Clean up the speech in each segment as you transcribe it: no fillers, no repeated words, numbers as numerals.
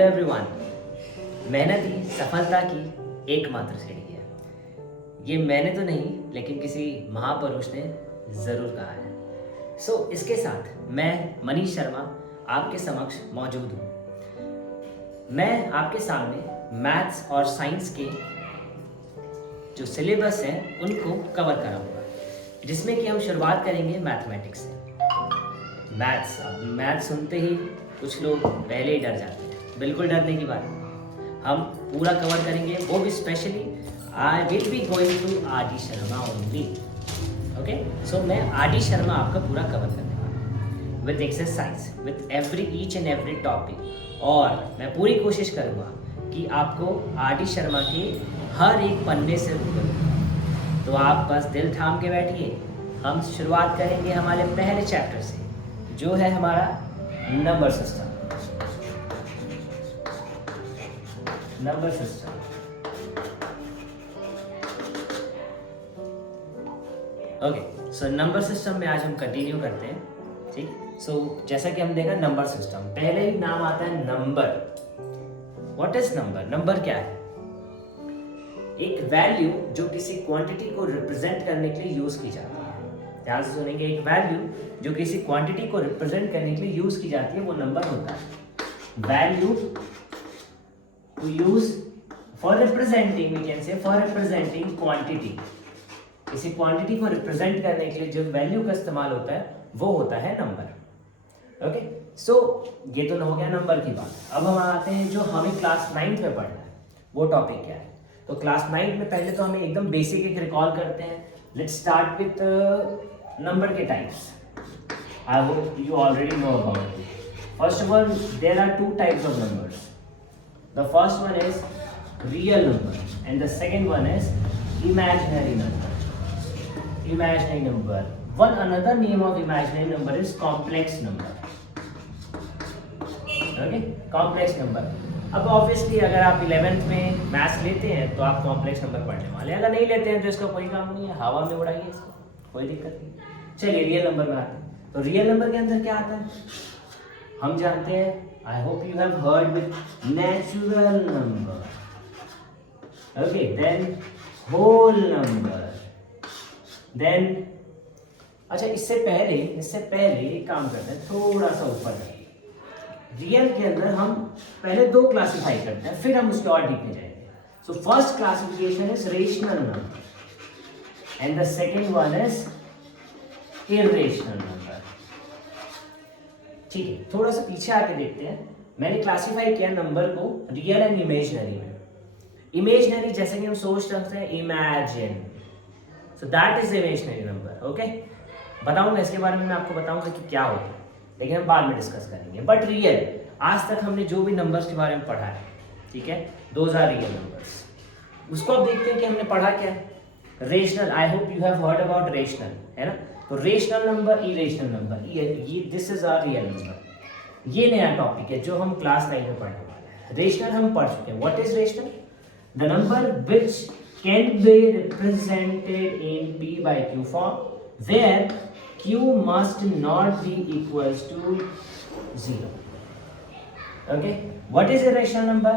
Hello everyone. मेहनत ही सफलता की एकमात्र सीढ़ी है। ये मैंने तो नहीं लेकिन किसी महापुरुष ने ज़रूर कहा है। इसके साथ मैं मनीष शर्मा आपके समक्ष मौजूद हूँ। मैं आपके सामने मैथ्स और साइंस के जो सिलेबस हैं उनको कवर कराऊंगा, जिसमें कि हम शुरुआत करेंगे मैथमेटिक्स से। मैथ्स सुनते ही कुछ लोग पहले ही डर जाते हैं। बिल्कुल डरने की बात नहीं। हम पूरा कवर करेंगे, वो भी specially I will be going to R D Sharma only. Okay, so मैं आर डी शर्मा आपका पूरा कवर करने वाला हूँ with exercise, with each and every topic. और मैं पूरी कोशिश करूँगा कि आपको आर डी शर्मा के हर एक पन्ने से रूबरू। तो आप बस दिल थाम के बैठिए। हम शुरुआत करेंगे हमारे पहले चैप्टर से, जो है हमारा number system. Okay, so number system में आज हम कंटिन्यू करते हैं। ठीक, सो जैसा कि हम देखा नंबर सिस्टम, पहले ही नाम आता है number. What is number? Number क्या है? एक वैल्यू जो किसी क्वांटिटी को रिप्रेजेंट करने के लिए यूज की जाती है। ध्यान से सुनेंगे, एक वैल्यू जो किसी क्वांटिटी को रिप्रेजेंट करने के लिए यूज की जाती है वो नंबर होता है। Value to use for representing, we can say for representing quantity. किसी क्वांटिटी को रिप्रेजेंट करने के लिए जो वैल्यू का इस्तेमाल होता है वो होता है नंबर। ओके, सो ये तो हो गया नंबर की बात। अब हम आते हैं जो हमें क्लास 9th में पढ़ना है, वो टॉपिक क्या है। तो क्लास 9th में पहले तो हमें एकदम बेसिक एक रिकॉल करते हैं। लेट्स स्टार्ट विथ नंबर के types. I hope you already know about it. First of all, there are two types of numbers. The first one is real number and the second one is imaginary number. Imaginary number. One another name of imaginary number is complex number. Okay, complex number. अब obviously अगर आप 11th में maths लेते हैं तो आप complex number पढ़ने वाले हैं। अगर नहीं लेते हैं तो इसका कोई काम नहीं है, हवा में उड़ाइए इसको, कोई दिक्कत नहीं। चलिए रियल नंबर में आते हैं। तो रियल नंबर के अंदर क्या आता है हम जानते हैं। I hope you have heard with natural number. Okay, then whole number, then अच्छा इससे पहले एक काम करते हैं, थोड़ा सा ऊपर रियल के अंदर हम पहले दो क्लासिफाई करते हैं, फिर हम उसके और डीप में जाएंगे। So first classification is rational number and the second one is irrational number. ठीक है, थोड़ा सा पीछे आके देखते हैं। मैंने क्लासिफाई किया नंबर को रियल एंड इमेजिनरी में। इमेजिनरी जैसे कि हम सोच रखते हैं, imagine, so that is imaginary number. okay, बताऊंगा इसके बारे में, मैं आपको बताऊंगा कि क्या होता है, लेकिन हम बाद में डिस्कस करेंगे। बट रियल, आज तक हमने जो भी नंबर्स के बारे में पढ़ा है, ठीक है, दोज आर रियल नंबर्स। उसको अब देखते हैं कि हमने पढ़ा क्या है। Rational, I hope you have heard about rational, है ना। तो रेशनल नंबर, इरेशनल नंबर, ये this is our real number. ये नया टॉपिक है जो हम क्लास 9 में पढ़ने वाले हैं। रेशनल हम पढ़ चुके हैं। What is rational? The number which can be represented in p by q form where q must not be equals to 0. Okay, what is a rational number?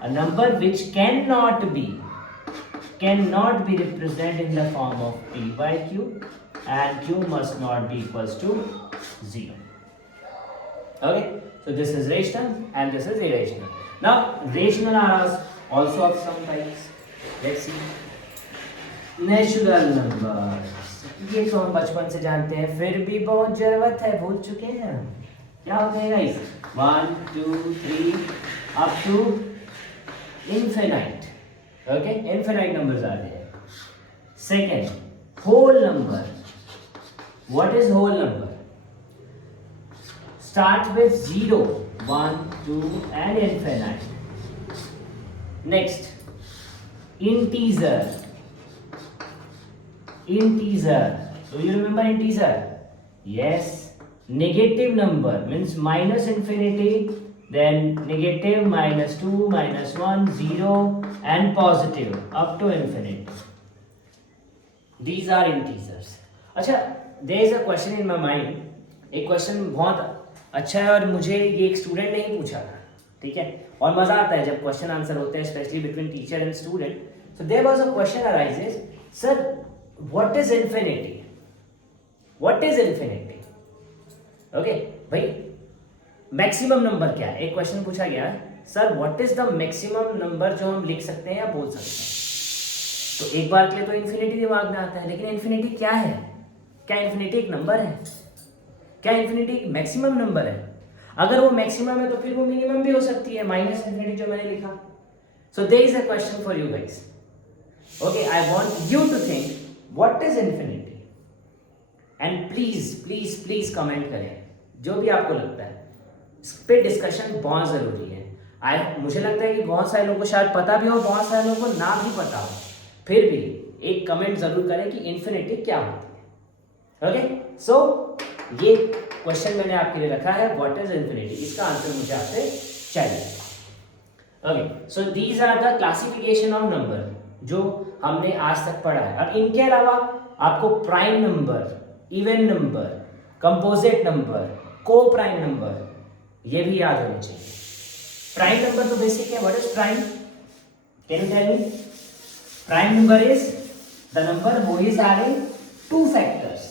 A number which cannot be represented in the form of p by q and q must not be equals to 0. Okay, so this is rational and this is irrational. Now rational are also of some types. Let's see. Natural number, ये तो हम बचपन से जानते हैं, फिर भी बहुत जरूरत है, भूल चुके हैं। क्या होते हैं guys? 1 2 3 up to infinite. Okay, infinite numbers आते हैं। Second, whole number. What is whole number? Start with 0 1 2 and infinite. Next, integer. Do you remember integer? Yes. Negative number means minus infinity, then negative, -2, -1, 0 and positive up to infinity. These are integers. अच्छा, there is a question in my mind. एक question बहुत अच्छा है और मुझे ये एक student ने ही पूछा था। ठीक है, और मजा आता है जब क्वेश्चन आंसर होते हैं, specially between teacher and student. So there was a question arises, sir what is infinity, what is infinity. Okay भाई, मैक्सिमम नंबर क्या है, एक क्वेश्चन पूछा गया, sir what is the maximum number जो हम लिख सकते हैं या बोल सकते हैं. तो एक बार के लिए तो इन्फिनिटी दिमाग में आता है, लेकिन इन्फिनिटी क्या है, क्या इन्फिनिटी एक नंबर है, क्या इन्फिनिटी एक मैक्सिमम नंबर है. अगर वो मैक्सिमम है तो फिर वो मिनिमम भी हो सकती है, माइनस इन्फिनिटी जो मैंने लिखा. So there is a question for you guys. Okay, I want you to think what is infinity, and please please please comment करें जो भी आपको लगता है. इस पे डिस्कशन बहुत जरूरी है. मुझे लगता है कि बहुत सारे लोगों को शायद पता भी हो, बहुत सारे लोगों को ना भी पता हो, फिर भी एक कमेंट जरूर करें कि इन्फिनिटी क्या होती है. ओके, सो ये क्वेश्चन मैंने आपके लिए रखा है, व्हाट इज इन्फिनिटी, इसका आंसर मुझे आपसे चाहिए. Okay, so these are the classification of number जो हमने आज तक पढ़ा है. अब इनके अलावा आपको prime number, even number, composite number, coprime number, ये भी याद होने चाहिए. प्राइम नंबर तो बेसिक है. What is prime, can you tell me. Prime number is the number who is having two factors,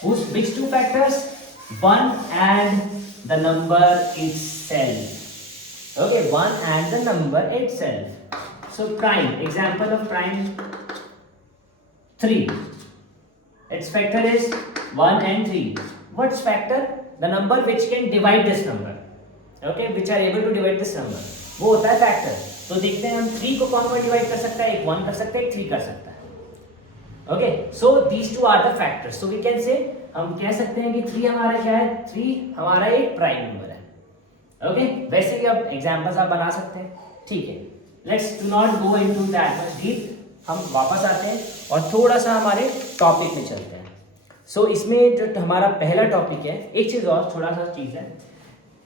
whose which two factors, 1 and the number itself. Okay, 1 and the number itself. So prime, example of prime 3, its factor is 1 and 3. What's factor? The number which can divide this number. Okay, which are able to divide this number, वो होता है factor. तो देखते हैं हम 3 को कौन कौन डिवाइड कर सकता है, एक 1 कर सकता है, एक 3 कर सकता है. Okay, so these two are the factors. So we can say, हम कह सकते हैं कि 3 हमारा क्या है, 3 हमारा एक प्राइम नंबर है. ओके, वैसे भी अब एग्जांपल्स आप बना सकते हैं. ठीक है, let's do not go into that much deep. हम वापस आते हैं और थोड़ा सा हमारे टॉपिक में चलते हैं. सो इसमें जो हमारा पहला टॉपिक है, एक चीज और थोड़ा सा चीज है,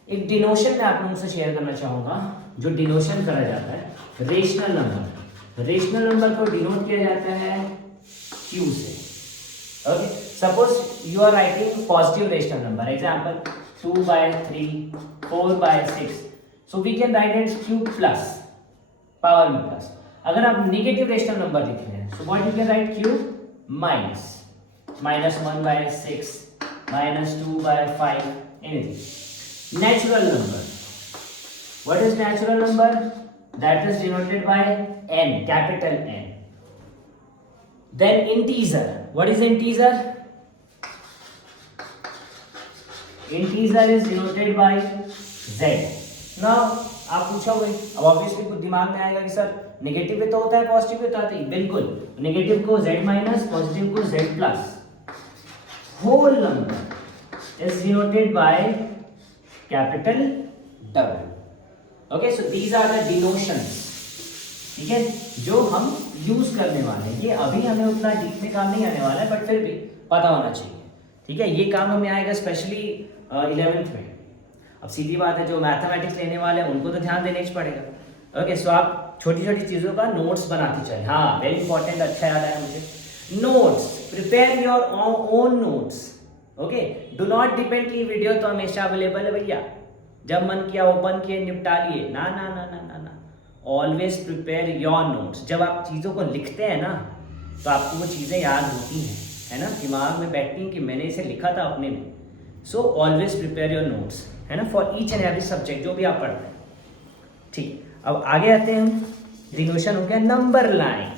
एक डिनोशन मैं आप लोगों से शेयर करना चाहूंगा. जो डिनोशन करा जाता है रेशनल नंबर, रेशनल नंबर को डिनोट किया जाता है Q से. Okay, suppose you are writing positive rational number, example 2/3, 4/6. So we can write it Q प्लस, पावर में प्लस. अगर आप नेगेटिव रेशनल नंबर लिख रहे हैं, so what you can write Q minus, -1/6, -2/5, anything. Natural number. What is natural number? That is denoted by n, capital N. Then integer. What is integer? Integer is denoted by z. Now आप पूछोगे, अब obviously कुछ दिमाग में आएगा कि sir negative भी तो होता है, पॉजिटिव भी तो होता है. बिल्कुल, नेगेटिव को z माइनस, पॉजिटिव को z plus. Whole number is denoted by capital W. Okay, so these are the denotations. ठीक है, जो हम यूज करने वाले हैं. ये अभी हमें उतना डीप में काम नहीं आने वाला है, बट फिर भी पता होना चाहिए. ठीक है, ये काम हमें आएगा स्पेशली 11th में. अब सीधी बात है, जो मैथमेटिक्स लेने वाले हैं उनको तो ध्यान देना ही पड़ेगा. ओके, सो आप छोटी छोटी चीज़ों का नोट्स बनाते चले. हाँ, वेरी इंपॉर्टेंट, अच्छा याद आया मुझे. Notes, prepare your own notes. Okay, do not depend की वीडियो तो हमेशा अवेलेबल है भैया, जब मन किया ओपन किए निपटा लिए. ना ना ना ना ना ना, ऑलवेज प्रिपेयर योर नोट्स. जब आप चीज़ों को लिखते हैं ना, तो आपको वो चीज़ें याद होती हैं, है ना, दिमाग में बैठती हैं कि मैंने इसे लिखा था अपने में. So always prepare your notes, है ना, for each and every subject जो भी आप पढ़ते हैं. ठीक, अब आगे आते हैं हम. डिनोशन हो गया number line.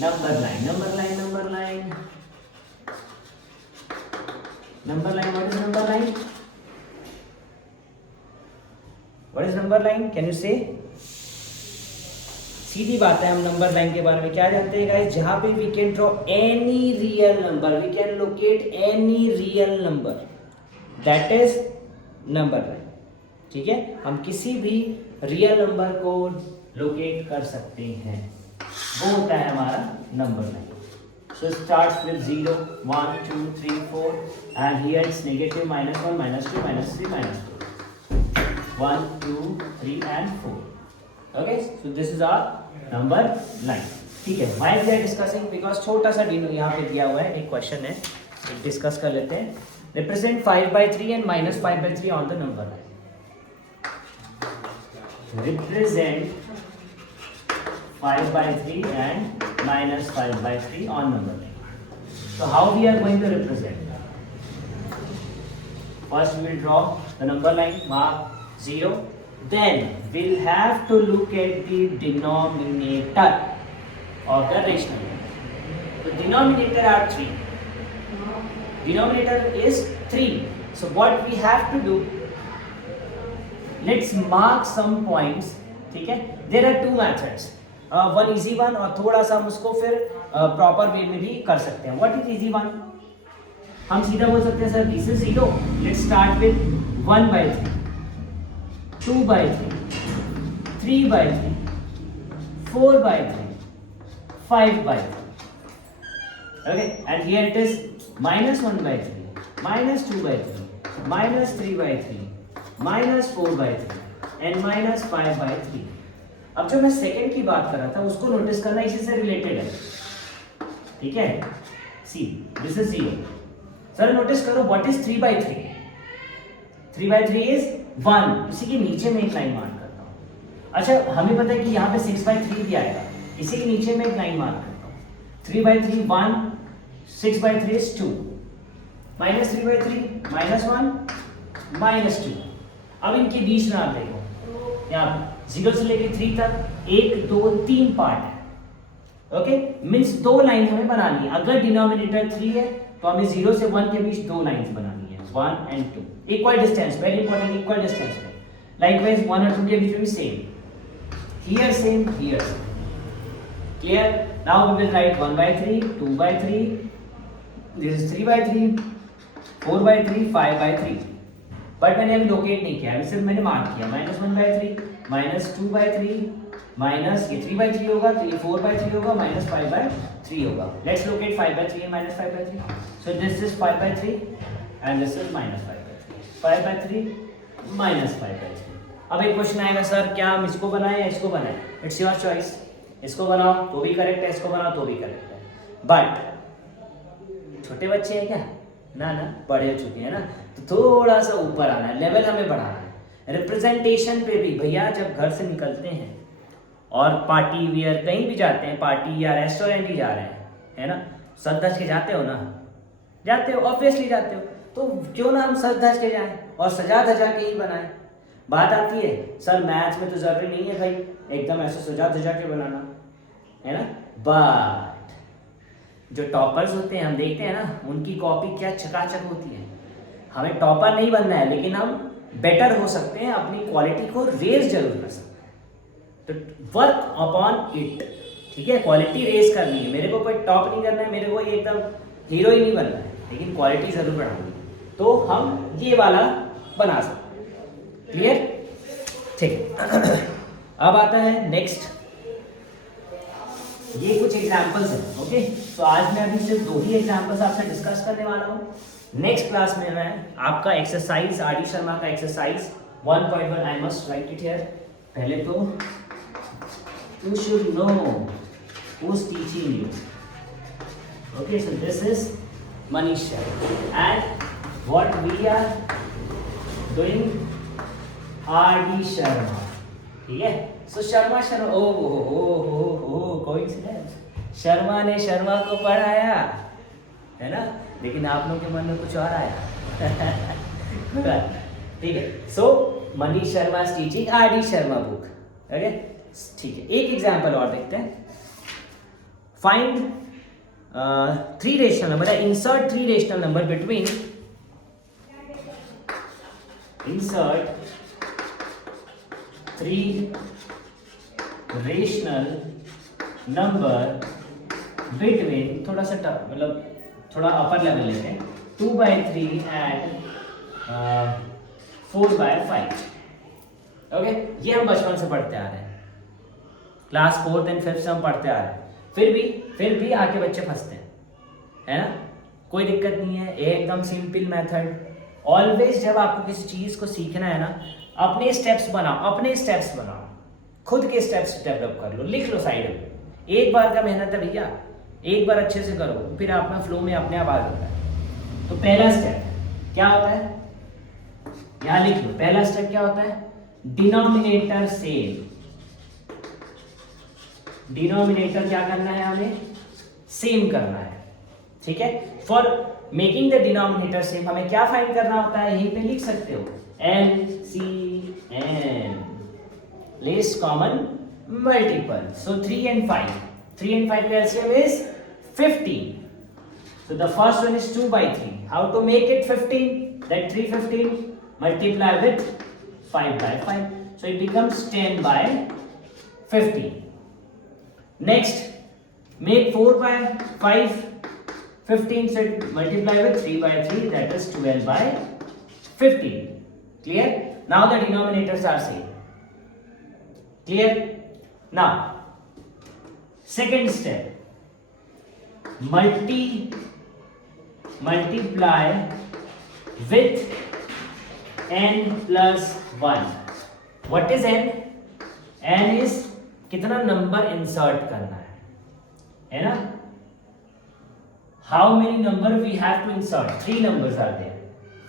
Number line, number line, number line, number line. What is number line? What is number line? Can you say? सीधी बात है, हम नंबर लाइन के बारे में क्या जानते हैं गाइस? जहां पे we can draw any real number, we can locate any real number, that is number line. ठीक है, हम किसी भी रियल नंबर को लोकेट कर सकते हैं, वो होता है हमारा number line. So it starts with 0, 1, 2, 3, 4, and here it's negative -1, -2, -3, -4. 1, 2, 3 and 4. Okay, so this is our number line. ठीक है, why we are discussing? Because छोटा सा यहाँ पे दिया हुआ है, एक क्वेश्चन है, डिस्कस कर लेते हैं. Represent 5/3 and -5/3 on the number line. represent 5/3 and -5/3 on number line. So how we are going to represent? First we will draw the number line, mark 0. Then we'll have to look at the denominator of the rational number. The denominator are 3. Denominator is 3. So what we have to do, let's mark some points. ठीक है? There are two methods. One easy one और थोड़ा सा हम उसको फिर proper way में भी कर सकते हैं. What is easy one? हम सीधा बोल सकते हैं sir this is 0. Let's start with 1/3, 2/3, 3/3, 4/3, 5/3. Okay, and here it is -1/3, -2/3, -3/3, -4/3 and -5/3. अब जो मैं सेकंड की बात कर रहा था उसको नोटिस करना इसी से रिलेटेड है. ठीक है, see this is 0. Sir notice करो व्हाट इज 3/3. 3/3 इज 1. इसी के नीचे में एक लाइन मार्क करता हूँ. अच्छा हमें पता है कि यहाँ पे 6/3 भी आएगा. इसी के नीचे में एक लाइन मार्क करता हूँ. 3/3 1, 6/3 is 2, -3/3 -1 -2. अब इनके बीच में आप देखो यहाँ 0 से लेके 3 तक 1 2 3 पार्ट है. ओके, मीन्स 2 लाइन हमें बनानी है. अगर डिनोमिनेटर 3 है तो हमें 0 से 1 के बीच 2 लाइंस बनानी है, 1 and 2. Equal distance, very important, equal distance में. लाइकवाइज 1 और 2 के बीच में भी same. Here same, here same. Clear? Now we will write 1/3, 2/3, this is 3/3, 4/3, 5/3. But मैंने अभी लोकेट नहीं किया, अभी सिर्फ मैंने मार्क किया. -1/3, -2/3, माइनस ये 3/3 होगा तो ये 4/3 होगा, -5/3 होगा. Let's locate 5/3 and -5/3. So this is 5/3 and this is -5/3. 5/3 -5/3. अब एक क्वेश्चन आएगा सर क्या हम इसको बनाएं या इसको बनाएं? It's your choice. इसको बनाओ तो भी करेक्ट है, इसको बनाओ तो भी करेक्ट है. बट छोटे बच्चे हैं क्या? ना ना, बड़े हो चुके हैं ना, तो थोड़ा सा ऊपर आना है, लेवल हमें बढ़ाना है. रिप्रेजेंटेशन पे भी भैया जब घर से निकलते हैं और पार्टी वियर कहीं भी जाते हैं, पार्टी या रेस्टोरेंट ही जा रहे हैं, है ना, सज धज के जाते हो ना? जाते हो, ऑब्वियसली जाते हो. तो क्यों ना हम सज धज के जाएं और सजा धजा के ही बनाएं. बात आती है सर मैथ्स में तो जरूरी नहीं है भाई एकदम ऐसे सजा धजा के बनाना, है ना. बट जो टॉपर्स होते हैं हम देखते हैं ना, उनकी कॉपी क्या चकाचक होती है. हमें टॉपर नहीं बनना है, लेकिन हम बेटर हो सकते हैं, अपनी क्वालिटी को रेज जरूर कर सकते हैं. तो वर्क अपॉन इट. ठीक है, क्वालिटी रेज करनी है. मेरे को कोई टॉप नहीं करना है, मेरे को एकदम हीरो ही नहीं बनना है, लेकिन क्वालिटी जरूर बढ़ानी है. तो हम ये वाला बना सकते हैं. क्लियर? ठीक. अब आता है नेक्स्ट. ये कुछ एग्जाम्पल्स हैं. ओके, तो आज मैं अभी सिर्फ 2 ही एग्जाम्पल्स आपसे डिस्कस करने वाला हूँ. नेक्स्ट क्लास में मैं आपका एक्सरसाइज आर डी शर्मा का exercise 1.1 I must write it here. पहले तो you should know who's teaching you. Okay, so this is Manisha and what we are doing R.D. Sharma. ठीक है, so शर्मा कोइंसिडेंस, शर्मा ने शर्मा को पढ़ाया, है ना, लेकिन आप लोगों के मन में कुछ और आया. ठीक है, so Manish Sharma is teaching R.D. Sharma book. Okay, ठीक है. एक एग्जाम्पल और देखते हैं. Find 3 rational number, insert 3 rational number between, insert 3 rational number between, थोड़ा सा मतलब थोड़ा अपर लेवल लेते हैं, 2/3 एंड 4/5. ओके, ये हम बचपन से पढ़ते आ रहे हैं, क्लास 4th and 5th से हम पढ़ते आ रहे हैं. फिर भी आके बच्चे फंसते हैं, है ना. कोई दिक्कत नहीं है, एकदम सिंपल मेथड. ऑलवेज जब आपको किसी चीज़ को सीखना है ना, अपने स्टेप्स बनाओ, खुद के स्टेप्स डेवलप कर लो, लिख लो साइड में. एक बार का मेहनत है भैया, एक बार अच्छे से करो, फिर अपना फ्लो में अपने आप आ जाता है. तो पहला स्टेप क्या होता है, यहाँ लिख लो. पहला स्टेप क्या होता है, डिनोमिनेटर सेम, डिनोमिनेटर क्या करना है हमें, सेम करना है, ठीक है। For making the denominator same हमें क्या फाइंड करना होता है, यहीं पे लिख सकते हो LCM, least common multiple. So 3 and 5, 3 and 5 LCM is 15. So the first one is 2 by 3. How to make it 15? That 315 multiply with 5 by 5. So it becomes 10 by 15. Next, make 4 by 5, 15. So multiply with 3 by 3, that is 12 by 15. Clear? Now the denominators are same. Clear? Now, second step, multiply with n plus 1. What is n? n is कितना number insert करना है ना? How many number we have to insert? 3 numbers are there.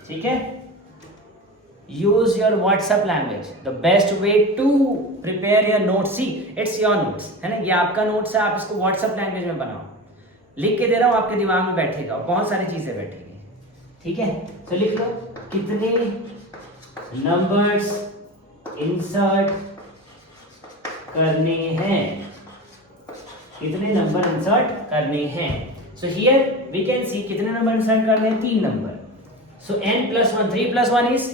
ठीक है? Use your WhatsApp language. The best way to prepare your notes. See, it's your notes, है ना? ये आपका notes है, आप इसको WhatsApp language में बनाओ. लिख के दे रहा हूँ, आपके दिमाग में बैठेगा, बहुत सारी चीजें बैठेगी, ठीक है। तो लिख लो, कितने numbers insert करने हैं, कितने नंबर इंसर्ट करने हैं। So here we can see कितने नंबर इंसर्ट करने हैं, 3 नंबर। So n plus 1, 3 plus 1 is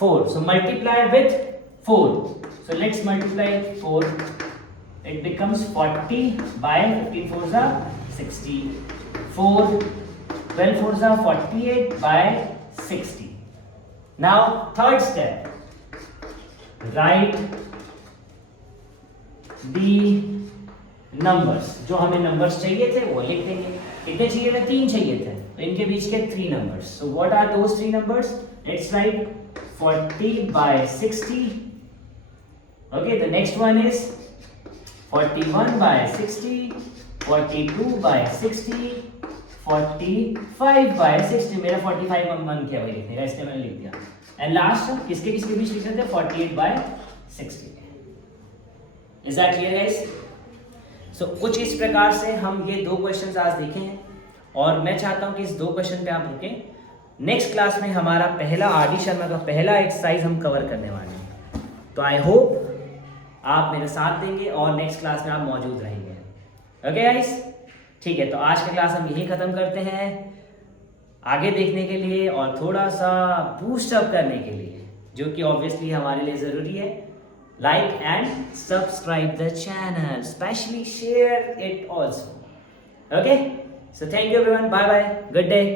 4. So multiply with 4. So let's multiply 4. It becomes 40 by 15 4s are 60. 4, 12 4s are 48 by 60. Now third step, write the numbers. जो हमें numbers चाहिए थे वो लिख देंगे। कितने चाहिए थे, 3 चाहिए थे, तो इनके बीच के 3 numbers. So what are those 3 numbers? Let's write 40 by 60. Okay, the next one is 41 by 60, 42 by 60, 45 by 60. मेरा 45 मन किया वही लिखने का, इसलिए मैंने लिख दिया। एंड लास्ट किसके किसके बीच लिख सकते हैं, 48 by 60. Is that clear guys? So कुछ इस प्रकार से हम ये 2 क्वेश्चंस आज देखे हैं, और मैं चाहता हूं कि इस 2 क्वेश्चन पे आप रुकें। नेक्स्ट क्लास में हमारा पहला आर डी शर्मा का पहला एक्सरसाइज हम कवर करने वाले हैं। तो आई होप आप मेरे साथ देंगे और नेक्स्ट क्लास में आप मौजूद रहेंगे। ओके गाइस, ठीक है। तो आज का क्लास हम यहीं ख़त्म करते हैं। आगे देखने के लिए और थोड़ा सा बूस्ट अप करने के लिए, जो कि ऑब्वियसली हमारे लिए ज़रूरी है, like and subscribe the channel, especially share it also. Okay, so thank you everyone, bye bye, good day.